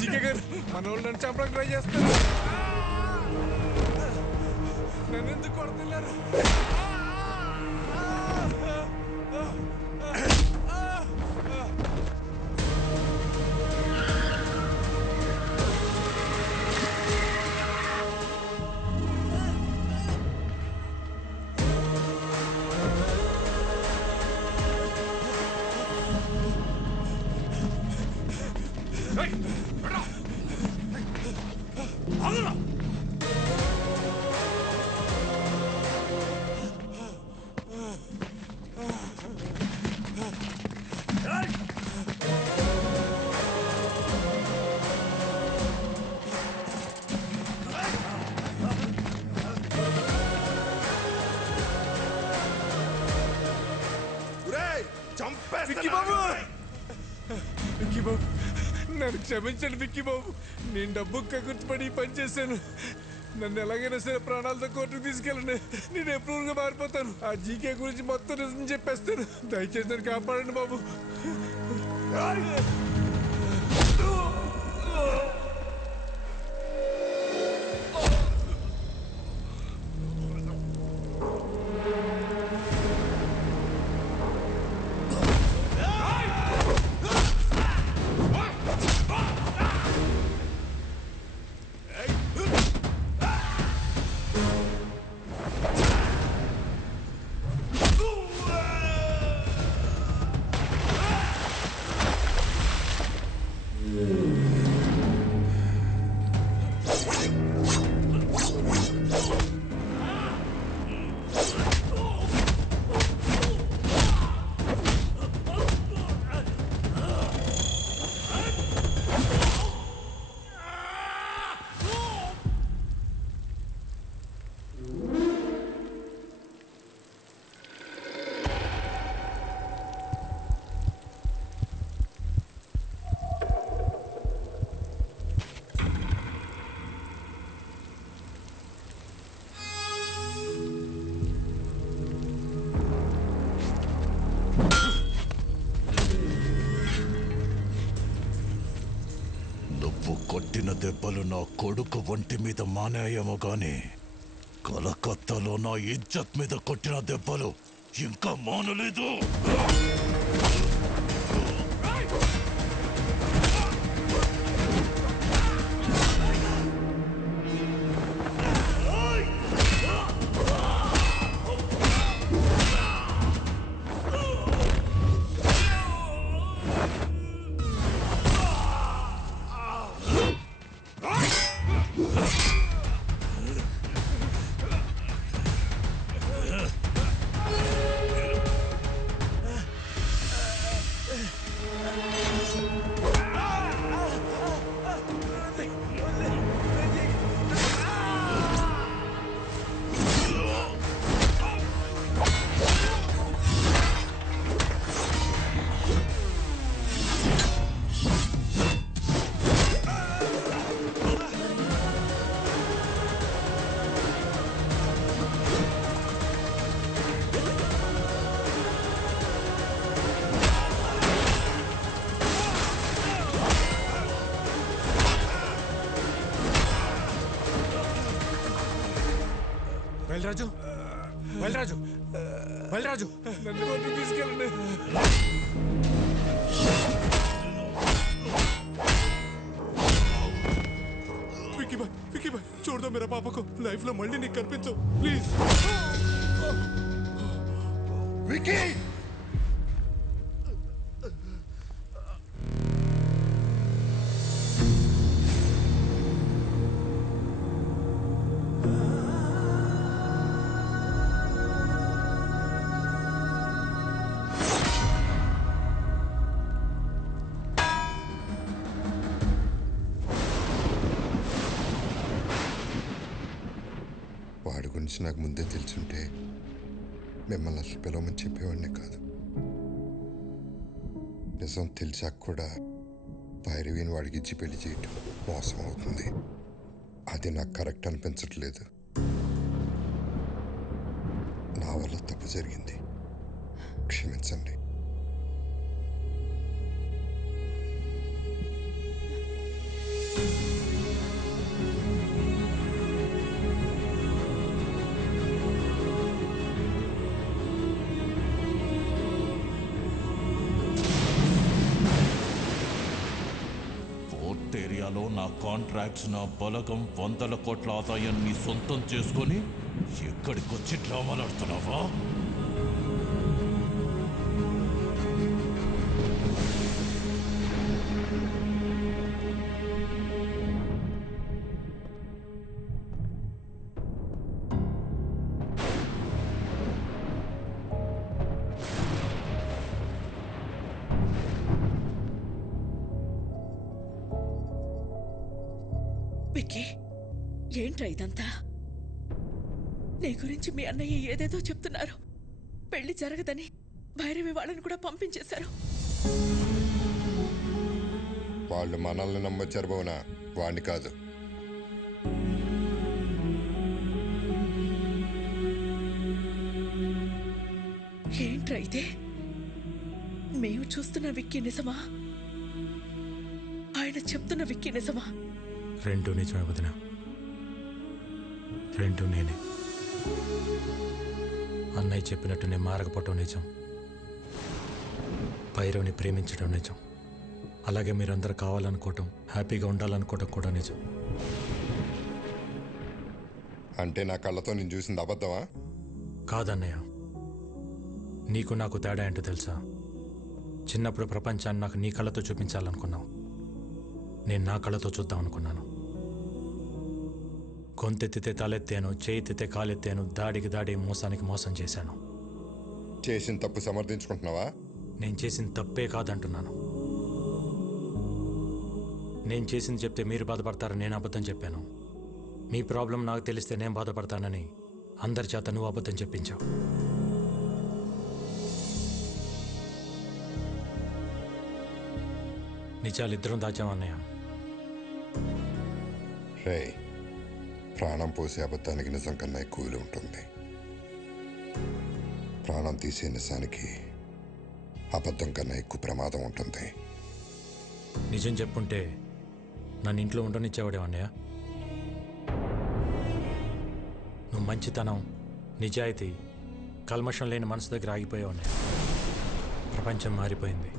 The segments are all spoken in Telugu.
జీకే గారు మన వాళ్ళు నన్ను చంపడానికి ట్రై చేస్తారు. నన్ను ఎందుకు కొడుతున్నారు? నన్ను క్షమించండి విక్కీ బాబు. నేను డబ్బు కగుర్తుపడి పని చేశాను. నన్ను ఎలాగైనా సరే ప్రాణాలతో కోర్టుకు తీసుకెళ్ళండి. నేను ఎప్పుడు మారిపోతాను. ఆ జీకే గురించి మొత్తం నిజం చెప్పేస్తాను. దయచేసి నన్ను కాపాడండి బాబు. కొట్టిన దెబ్బలు నా కొడుకు ఒంటి మీద మానేయేమో గాని కలకత్తాలో నా ఇజ్జత్ మీద కొట్టిన దెబ్బలు ఇంకా మానలేదు. బలరాజు, బలరాజు, బలరాజు, నన్ను కోర్టుకు తీసుకెళ్ళండి. విక్కీ భాయ్ చూడదా మేరా పాపకు లైఫ్ లో మళ్ళీ నీకు కనిపించు ప్లీజ్. విక్కీ వాడి గురించి నాకు ముందే తెలుసుంటే మిమ్మల్ని అసలు పిలవమని చెప్పేవాడినే కాదు. నిజం తెలిసాక కూడా భైరవిని వాడికి ఇచ్చి పెళ్లి చేయటం మోసం అవుతుంది. అది నాకు కరెక్ట్ అనిపించట్లేదు. నా వల్ల తప్పు జరిగింది, క్షమించండి. ఇండియాలో నా కాంట్రాక్ట్స్, నా బలగం, 100 కోట్ల ఆదాయాన్ని సొంతం చేసుకొని ఇక్కడికొచ్చి డ్రామాలాడుతున్నావా? విక్కీ, ఏంట్రా ఇదంతా? నీ గురించి మీ అన్నయ్య ఏదేదో చెప్తున్నారు. పెళ్లి జరగదని భైరవి వాళ్ళని కూడా పంపించేశారు. వాళ్ళు మనల్ని నమ్మొచ్చారు భువన, వాణ్ణి కాదు. ఏంట్రా ఇదే? మేము చూస్తున్న విక్కీ నిజమా? ఆయన చెప్తున్న విక్కీ నిజమా? రెండు నిజమే వదిన, రెండు నేనే. అన్నయ్య చెప్పినట్టు నేను మారకపోవటం నిజం, భైరవ్ని ప్రేమించడం నిజం, అలాగే మీరందరూ కావాలనుకోవటం, హ్యాపీగా ఉండాలనుకోవటం కూడా నిజం. అంటే నా కళ్ళతో నేను చూసింది అబద్ధమా? కాదన్నయ్య, నీకు నాకు తేడా ఏంటో తెలుసా? చిన్నప్పుడు ప్రపంచాన్ని నాకు నీ కళ్ళతో చూపించాలనుకున్నావు, నేను నా కళ్ళతో చూద్దాం అనుకున్నాను. గొంతెత్తితే తలెత్తాను, చేయితే కాలెత్తాను, దాడికి దాడి, మోసానికి మోసం చేశాను. చేసిన తప్పు సమర్థించుకుంటున్నావా? నేను చేసిన తప్పే కాదంటున్నాను. నేను చేసింది చెప్తే మీరు బాధపడతారని నేను అబద్ధం చెప్పాను. మీ ప్రాబ్లం నాకు తెలిస్తే నేను బాధపడతానని అందరి చేత నువ్వు అబద్ధం చెప్పించావు. నిజాలిద్దరం దాచామన్నయ్య. రే, ప్రాణం పోసే అబద్ధానికి నిజం కన్నా ఎక్కువ విలువ ఉంటుంది. ప్రాణం తీసే నిజానికి అబద్ధం కన్నా ఎక్కువ ప్రమాదం ఉంటుంది. నిజం చెప్పుంటే నన్ను ఇంట్లో ఉండనిచ్చేవాడే అన్నయ్య. నువ్వు మంచితనం, నిజాయితీ, కల్మషం లేని మనసు దగ్గర ఆగిపోయావు అన్నయ్య. ప్రపంచం మారిపోయింది.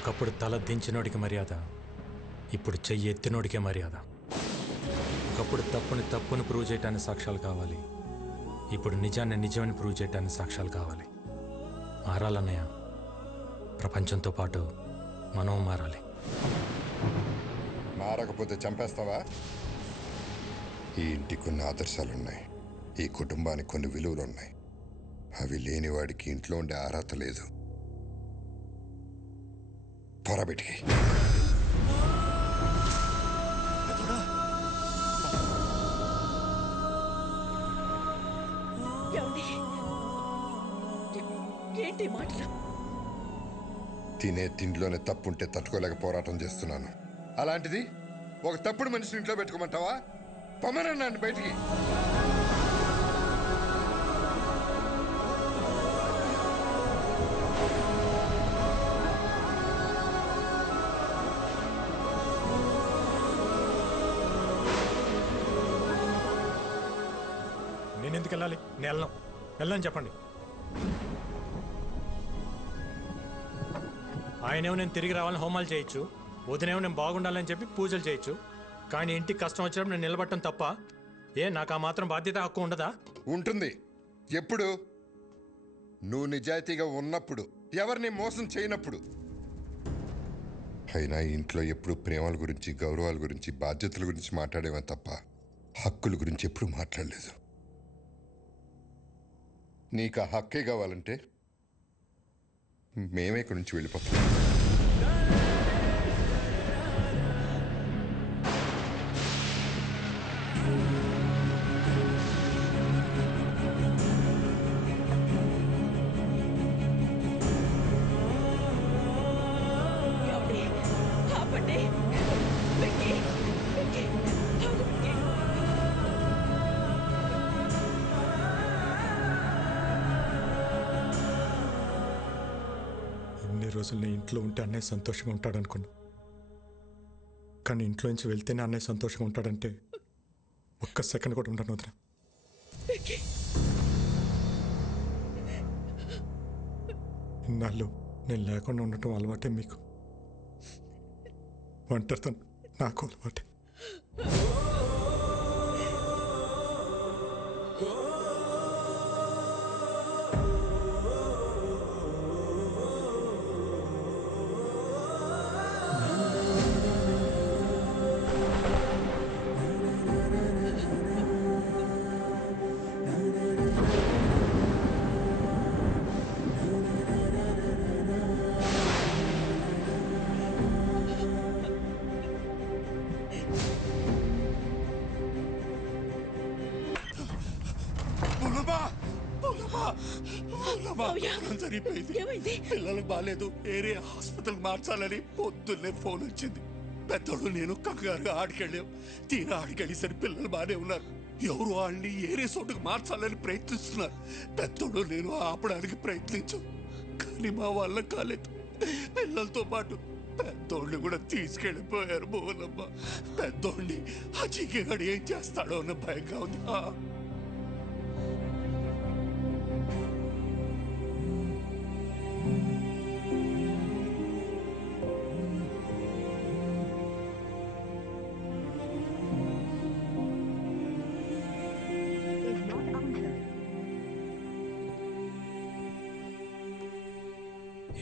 ఒకప్పుడు తల దించినోడికి మర్యాద, ఇప్పుడు చెయ్యి ఎత్తినోడికే మర్యాద. ఒకప్పుడు తప్పుని ప్రూవ్ చేయడానికి సాక్ష్యాలు కావాలి, ఇప్పుడు నిజాన్ని నిజమని ప్రూవ్ చేయడానికి సాక్ష్యాలు కావాలి. మారాలన్నయ్య, ప్రపంచంతో పాటు మనం మారాలి. మారకపోతే చంపేస్తావా? ఈ ఇంటికి కొన్ని ఆదర్శాలున్నాయి, ఈ కుటుంబానికి కొన్ని విలువలున్నాయి. అవి లేని వాడికి ఇంట్లో ఉండే అర్హత లేదు. పొరబెట్టి ఏంటి మాటలు? తినే తిండిలోనే తప్పుంటే తట్టుకోలేక పోరాటం చేస్తున్నాను. అలాంటిది ఒక తప్పుడు మనిషిని ఇంట్లో పెట్టుకోమంటావా? పొమ్మనన్నాను బయటికి. నేను ఎందుకు వెళ్ళాలి? నేను వెళ్ళని చెప్పండి. ఆయనేమో నేను తిరిగి రావాలని హోమాలు చేయొచ్చు, వదినేమో నేను బాగుండాలని చెప్పి పూజలు చేయొచ్చు, కానీ ఇంటికి కష్టం వచ్చినప్పుడు నేను నిలబడటం తప్ప? నాకు ఆ మాత్రం బాధ్యత, హక్కు ఉండదా? ఉంటుంది. ఎప్పుడు? నువ్వు నిజాయితీగా ఉన్నప్పుడు, ఎవరిని మోసం చేయనప్పుడు. అయినా ఇంట్లో ఎప్పుడు ప్రేమల గురించి, గౌరవాల గురించి, బాధ్యతల గురించి మాట్లాడేవా తప్ప హక్కుల గురించి ఎప్పుడు మాట్లాడలేదు. నీకు ఆ హక్కే కావాలంటే మేమే ఇక్కడి నుంచి వెళ్ళిపోతాం. ఇన్ని రోజులు నేను ఇంట్లో ఉంటే అన్నయ్య సంతోషంగా ఉంటాడనుకున్నా, కానీ ఇంట్లో నుంచి వెళ్తేనే అన్నయ్య సంతోషంగా ఉంటాడంటే ఒక్క సెకండ్ కూడా ఉండను వదిన. ఇన్నాళ్ళు నేను లేకుండా ఉండటం అలవాటే మీకు. ఒంటరితనం నాకు అలవాటే. సరిపోయింది. ఏమైంది? పిల్లలకు బాగాలేదు, ఏరియా హాస్పిటల్ మార్చాలని పొద్దున్నే ఫోన్ వచ్చింది. పెద్దోడు నేను కంగారుగా ఆడికెళ్ళాం. తీరా ఆడికెళ్ళేసరి పిల్లలు బాగానే ఉన్నారు. ఎవరు వాళ్ళని ఏరియా చోటుకు మార్చాలని ప్రయత్నిస్తున్నారు. పెద్దోడు నేను ఆపడానికి ప్రయత్నించాం, కానీ మా వల్ల కాలేదు. పిల్లలతో పాటు పెద్దోడిని కూడా తీసుకెళ్ళిపోయారు. మోహనమ్మ, పెద్దోడిని ఆ చీకగాడు ఏం చేస్తాడో అన్న భయంగా ఉంది.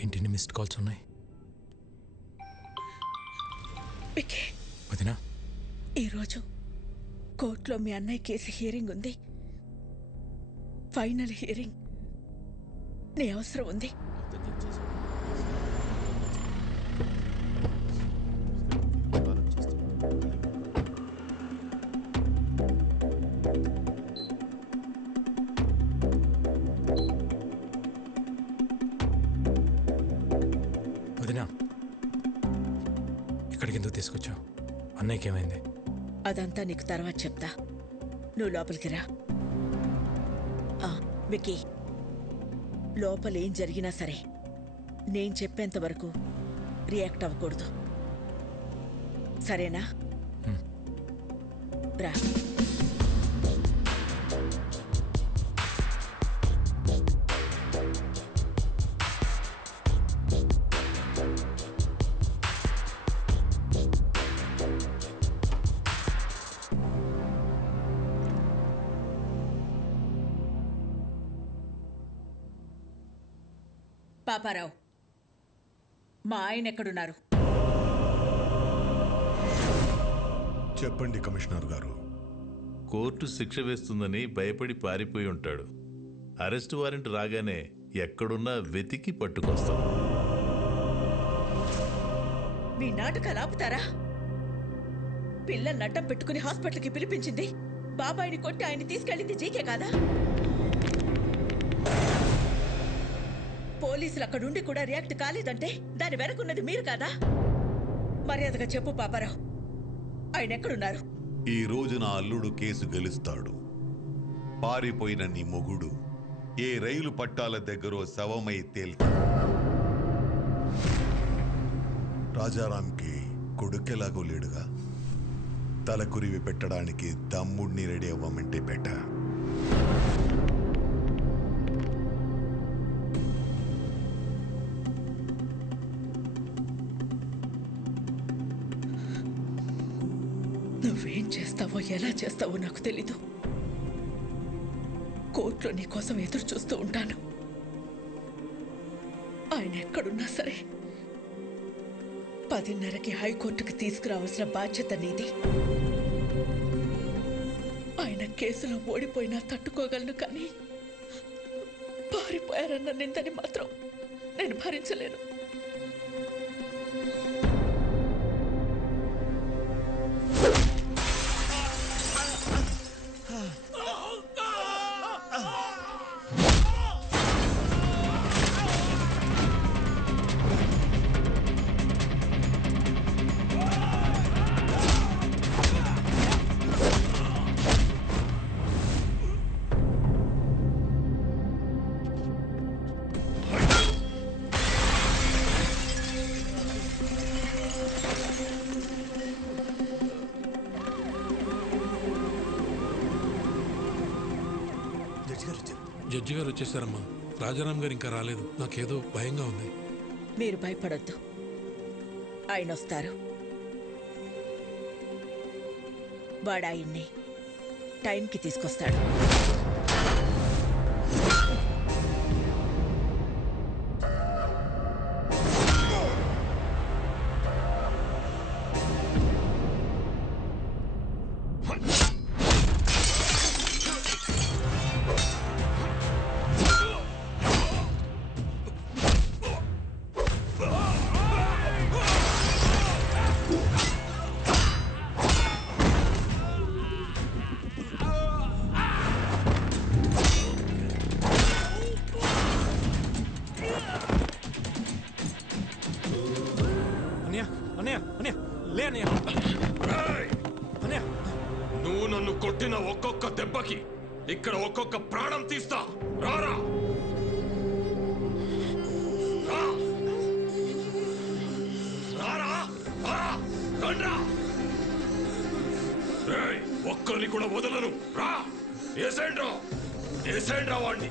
ఏంటి మిస్డ్ కాల్స్ ఉన్నాయి? విక్కీ, వదినా, ఈరోజు కోర్టులో మీ అన్నయ్య కేసు హియరింగ్ ఉంది. Final hearing. నీ అవసరం ఉంది. వదినా, ఇక్కడికి ఎందుకు తీసుకొచ్చావు? అన్నయ్యకి ఏమైంది? అదంతా నీకు తర్వాత చెప్తా. నువ్వు లోపలికి రా. విక్కీ, లోపల ఏం జరిగినా సరే నేను చెప్పేంత వరకు రియాక్ట్ అవ్వకూడదు, సరేనా? రా. పాపారావు, మా ఆయన ఎక్కడున్నారు? చెప్పండి కమిషనర్ గారు. కోర్టు శిక్ష వేస్తుందని భయపడి పారిపోయి ఉంటాడు. అరెస్ట్ వారెంట్ రాగానే ఎక్కడున్నా వెతికి పట్టుకొస్తాం. మీ నాటకాలు ఆపుతారా? పిల్లల్ని అడ్డం పెట్టుకుని హాస్పిటల్కి పిలిపించింది, బాబాయిని కొట్టి ఆయన్ని తీసుకెళ్ళింది జీకే కాదా? పోలీసులు అక్కడుండి కూడా రియాక్ట్ కాలేదంటే దాని వెనకున్నది మీరు కాదా? మర్యాదగా చెప్పు పాపారావు, ఆయన ఎక్కడున్నారు? ఈ రోజు నా అల్లుడు కేసు గెలుస్తాడు. పారిపోయిన నీ మొగుడు ఏ రైలు పట్టాల దగ్గర శవమై తేల్తాడు. రాజారాంకి కొడుకెలాగో లేడుగా, తలకురివి పెట్టడానికి తమ్ముడిని రెడీ అవ్వమంటే పెట్ట. నువ్వేం చేస్తావో ఎలా చేస్తావో నాకు తెలీదు. కోర్టులో నీ కోసం ఎదురు చూస్తూ ఉంటాను. ఆయన ఎక్కడున్నా సరే 10:30కి హైకోర్టుకి తీసుకురావాల్సిన బాధ్యత నీది. ఆయన కేసులో ఓడిపోయినా తట్టుకోగలను, కానీ పారిపోయారన్న నిందని మాత్రం నేను భరించలేను. జడ్జి గారు వచ్చేసారమ్మా. రాజారాం గారు ఇంకా రాలేదు. నాకేదో భయంగా ఉంది. మీరు భయపడొద్దు, ఆయన వస్తారు. వాడాయన్ని టైంకి తీసుకొస్తాడు. నువ్వు నన్ను కొట్టిన ఒక్కొక్క దెబ్బకి ఇక్కడ ఒక్కొక్క ప్రాణం తీస్తా. రారా ఒక్కరిని కూడా వదలను. రా ఏసేండ్రా వాడిని.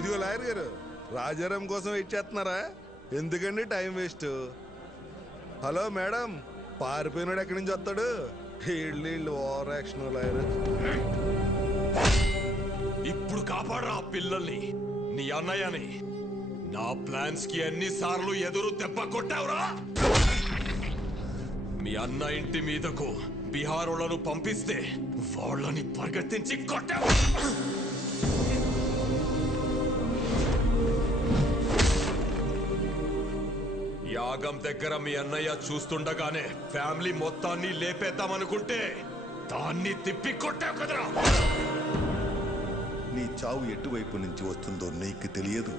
ఇదిగో లాయర్ గారు, రాజారాం కోసం వెయిట్ చేస్తున్నారా? ఎందుకండి టైం వేస్ట్? హలో మేడం, పారిపోయినాడు ఎక్కడి నుంచి వస్తాడు? వీళ్ళు ఓవర్ యాక్షన్ లాయర్. ఇప్పుడు కాపాడరా ఆ పిల్లల్ని, నీ అన్నయ్యని. నా ప్లాన్స్ కి ఎన్నిసార్లు ఎదురు దెబ్బ కొట్టావురా? మీ అన్న ఇంటి మీదకు బీహారోళ్లను పంపిస్తే వాళ్ళని పరిగెత్తించి కొట్టావు. యాగం దగ్గర మీ అన్నయ్య చూస్తుండగానే ఫ్యామిలీ మొత్తాన్ని లేపేద్దామనుకుంటే దాన్ని తిప్పి కొట్టావు కదరా. నీ చావు ఎటువైపు నుంచి వస్తుందో నీకు తెలియదు.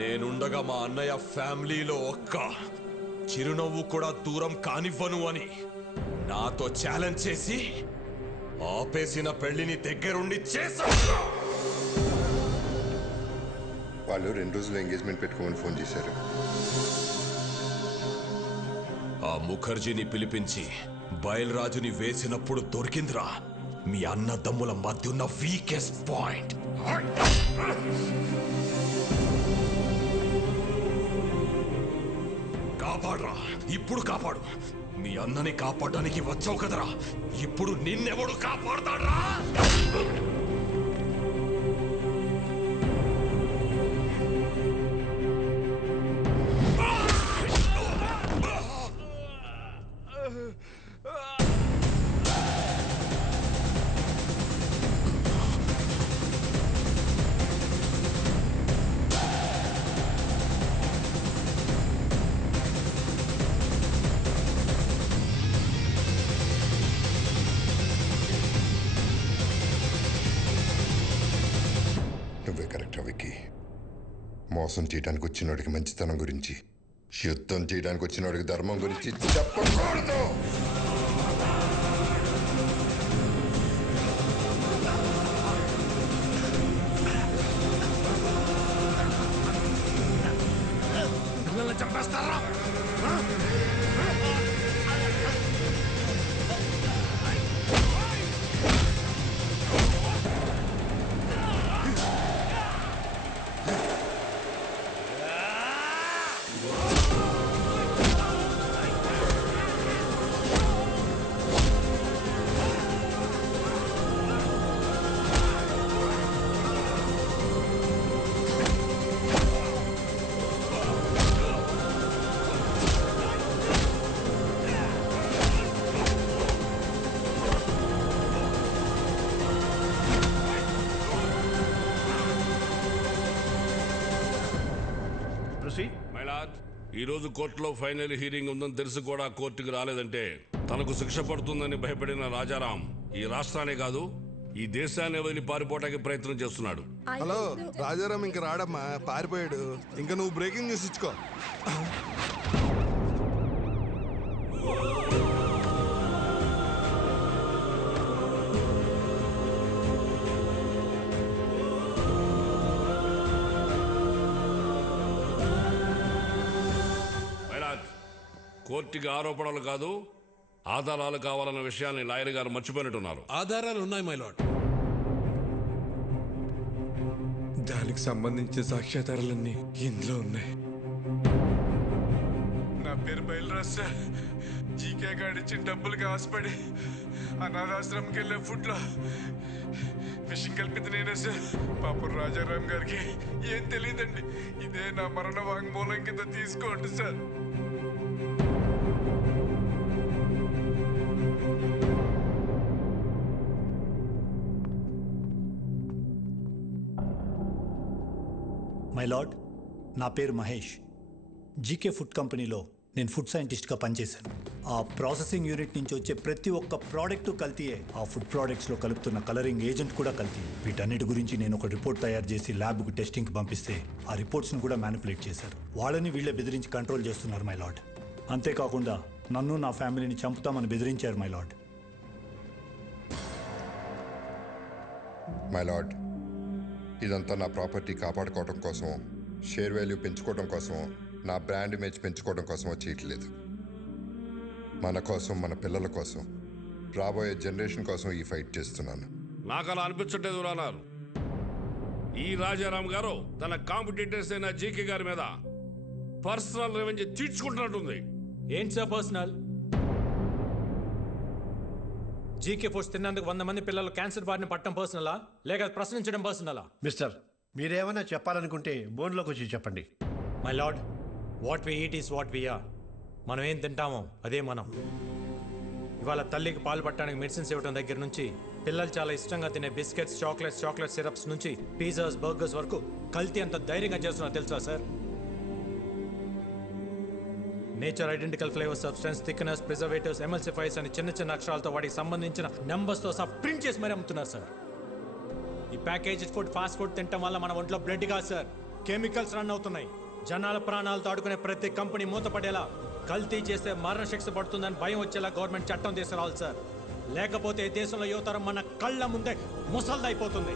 నేనుండగా మా అన్నయ్య ఫ్యామిలీలో ఒక్క చిరునవ్వు కూడా దూరం కానివ్వను అని నాతో ఛాలెంజ్ చేసి ఆపేసిన పెళ్లిని దగ్గరుండి చేశాను. వాళ్ళు 2 రోజులు ఎంగేజ్మెంట్ పెట్టుకోమని ఫోన్ చేశారు. ఆ ముఖర్జీని పిలిపించి బయల్రాజుని వేసినప్పుడు దొరికిందిరా మీ అన్నదమ్ముల మధ్య ఉన్న వీకెస్ట్ పాయింట్. కాపాడరా, ఇప్పుడు కాపాడు. మీ అన్నని కాపాడడానికి వచ్చావు కదరా, ఇప్పుడు నిన్నెవడు కాపాడతాడ్రా? నువ్వే కరెక్ట్ విక్కీ. మోసం చేయడానికి వచ్చినోడికి మంచితనం గురించి, యుద్ధం చేయడానికి వచ్చినోడికి ధర్మం గురించి చెప్పకూడదు. చంపేస్తారా? ఈ రోజు కోర్టులో ఫైనల్ హీరింగ్ ఉందని తెలిసి కూడా కోర్టుకు రాలేదంటే తనకు శిక్ష పడుతుందని భయపడిన రాజారాం ఈ రాష్ట్రానే కాదు ఈ దేశాన్ని వదిలి పారిపోవడానికి ప్రయత్నం చేస్తున్నాడు. హలో రాజారాం ఇంకా రాడమ్మా, పారిపోయాడు. ఇంకా నువ్వు బ్రేకింగ్ న్యూస్ ఇచ్చుకో. కోర్టుకి ఆరోపణలు కాదు, ఆధారాలు కావాలన్న విషయాన్ని లాయర్ గారు మర్చిపోయినట్టున్నారు. ఆధారాలు ఉన్నాయి మై లార్డ్. దానికి సంబంధించిన సాక్ష్యాధారాలన్నీ ఇందులో ఉన్నాయి. నా పేరు బయలురాజ్ సార్. జీకే గాడిచ్చిన డబ్బులకి ఆశపడి అనాథాశ్రమంకి వెళ్ళే ఫుడ్లో విషయం కలిపింది నేనే సార్. పాపం రాజారాం గారికి ఏం తెలియదండి. ఇదే నా మరణ వాంగ్మూలం కింద తీసుకోండి సార్. మై లార్డ్, నా పేరు మహేష్. జీకే ఫుడ్ కంపెనీలో నేను ఫుడ్ సైంటిస్ట్గా పనిచేశాను. ఆ ప్రాసెసింగ్ యూనిట్ నుంచి వచ్చే ప్రతి ఒక్క ప్రోడక్ట్ కల్తీయే. ఆ ఫుడ్ ప్రోడక్ట్స్లో కలుపుతున్న కలరింగ్ ఏజెంట్ కూడా కల్తీ. వీటన్నిటి గురించి నేను ఒక రిపోర్ట్ తయారు చేసి ల్యాబ్కు టెస్టింగ్కి పంపిస్తే ఆ రిపోర్ట్స్ను కూడా మ్యానిపులేట్ చేశారు. వాళ్ళని వీళ్ళే బెదిరించి కంట్రోల్ చేస్తున్నారు మై లార్డ్. అంతేకాకుండా నన్ను నా ఫ్యామిలీని చంపుతామని బెదిరించారు మై లార్డ్. మై లార్డ్, ఇదంతా నా ప్రాపర్టీ కాపాడుకోవడం కోసం, షేర్ వాల్యూ పెంచుకోవడం కోసం, నా బ్రాండ్ ఇమేజ్ పెంచుకోవడం కోసం చేయట్లేదు. మన కోసం, మన పిల్లల కోసం, రాబోయే జనరేషన్ కోసం ఈ ఫైట్ చేస్తున్నాను. నాకు అలా అనిపించట్లేదు రానారు. ఈ రాజారాం గారు తన కాంపిటేటర్స్ అయిన జీకే గారి మీద పర్సనల్ రెవెంజ్ తీర్చుకుంటున్నట్టుంది. ఏంటి సార్ పర్సనల్? జీకే ఫుడ్స్ తిన్నందుకు 100 మంది పిల్లలు క్యాన్సర్ బారిన పట్టడం పర్సనలా, లేక ప్రశ్నించడం పర్సనలా? మిస్టర్, మీరేమైనా చెప్పాలనుకుంటే బోన్లోకి వచ్చి చెప్పండి. My lord, what we eat is what we are. మనం ఏం తింటామో అదే మనం. ఇవాళ తల్లికి పాలు పట్టడానికి మెడిసిన్స్ ఇవ్వడం దగ్గర నుంచి, పిల్లలు చాలా ఇష్టంగా తినే బిస్కెట్స్, చాక్లెట్ సిరప్స్ నుంచి పిజ్జాస్, బర్గర్స్ వరకు కల్తీ అంత ధైర్యంగా చేస్తున్నా తెలుసా sir? Nature identical flavour, substance, thickness, preservatives, ఎమల్సిఫైర్స్ అని చిన్న అక్షరాలతో వాటికి సంబంధించిన నెంబర్స్తో సహా ప్రింట్ చేసి మరీ అమ్ముతున్నారు సార్. ఈ ప్యాకేజ్డ్ ఫుడ్, ఫాస్ట్ ఫుడ్ తినడం వల్ల మన ఒంట్లో బ్లడ్ కాదు సార్, కెమికల్స్ రన్ అవుతున్నాయి. జనాల ప్రాణాలతో ఆడుకునే ప్రతి కంపెనీ మూతపడేలా, కల్తీ చేస్తే మరణశిక్ష పడుతుందని భయం వచ్చేలా గవర్నమెంట్ చట్టం తీసుకురావాలి సార్. లేకపోతే దేశంలో యువతరం మన కళ్ళ ముందే ముసల్దైపోతుంది.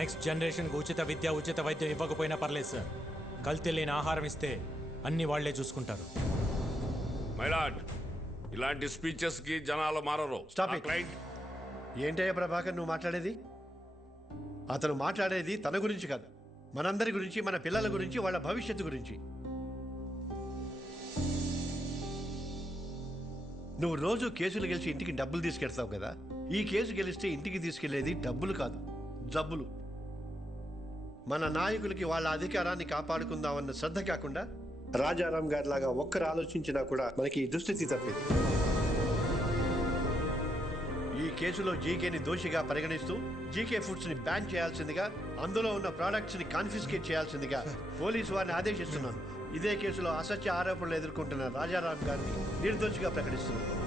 నెక్స్ట్ జనరేషన్కి ఉచిత విద్య, ఉచిత వైద్యం ఇవ్వకపోయినా పర్లేదు సార్. కల్తీ లేని ఆహారం ఇస్తే అన్ని వాళ్లే చూసుకుంటారు. మైలాడ్, ఇలాంటి స్పీచెస్ కి జనాలు మారరు. ఏంటయ్యా ప్రభాకర్ నువ్వు మాట్లాడేది? అతను మాట్లాడేది తన గురించి కాదు, మనందరి గురించి, మన పిల్లల గురించి, వాళ్ళ భవిష్యత్తు గురించి. నువ్వు రోజు కేసులు గెలిచి ఇంటికి డబ్బులు తీసుకెళ్తావు కదా, ఈ కేసు గెలిస్తే ఇంటికి తీసుకెళ్లేది డబ్బులు కాదు, జబ్బులు. మన నాయకులకి వాళ్ళ అధికారాన్ని కాపాడుకుందామన్న శ్రద్ధ కాకుండా రాజారాం గారి లాగా ఒక్కరు ఆలోచించినా కూడా మనకి ఈ దుస్థితి తప్పేది. ఈ కేసులో జీకేని దోషిగా పరిగణిస్తూ జీకే ఫుడ్స్ ని బ్యాన్ చేయాల్సిందిగా, అందులో ఉన్న ప్రోడక్ట్స్ ని కాన్ఫిస్కేట్ చేయాల్సిందిగా పోలీసు వారిని ఆదేశిస్తున్నాను. ఇదే కేసులో అసత్య ఆరోపణలు ఎదుర్కొంటున్న రాజారాం గారిని నిర్దోషిగా ప్రకటిస్తున్నాను.